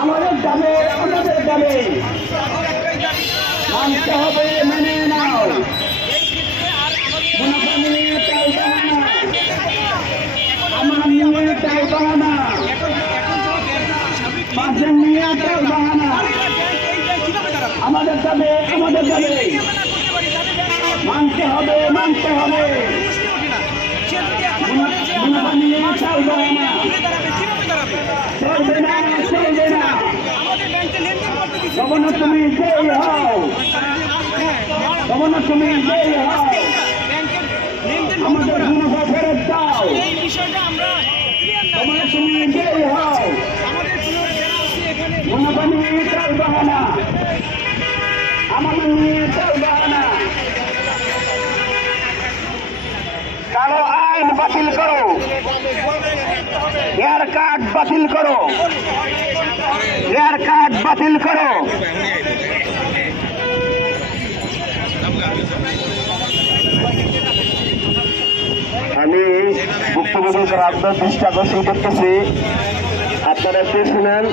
আমাদের দাবি আমাদের দাবি মানতে হবে, মেনে নাও। মুনাফা নিয়ে চাইবা না, আমার নিয়ে চাইবা না, পাঁচজন নিয়ে চাইবা না। আমাদের দাবি মানতে হবে, মানতে হবে। মুনাফা নিয়ে চাইবা না, চলবে না, চলবে না। গভর্নর তুমি জয় হও, গভর্নর তুমি জয় হও। আমাদের মুনাফা ফেরত দাও, গভর্নর তুমি জয় হও। মুনাফা নিয়ে চলবে না, আমাদের নিয়ে চলবে না। কালো আইন বাতিল করো, হেয়ার কার্ড বাতিল করো, হেয়ার কার্ড বাতিল করো। আমি ভুক্তভোগীদের আপনার দৃষ্টি আকর্ষণ করতেছি, আপনারা একটু শুনেন।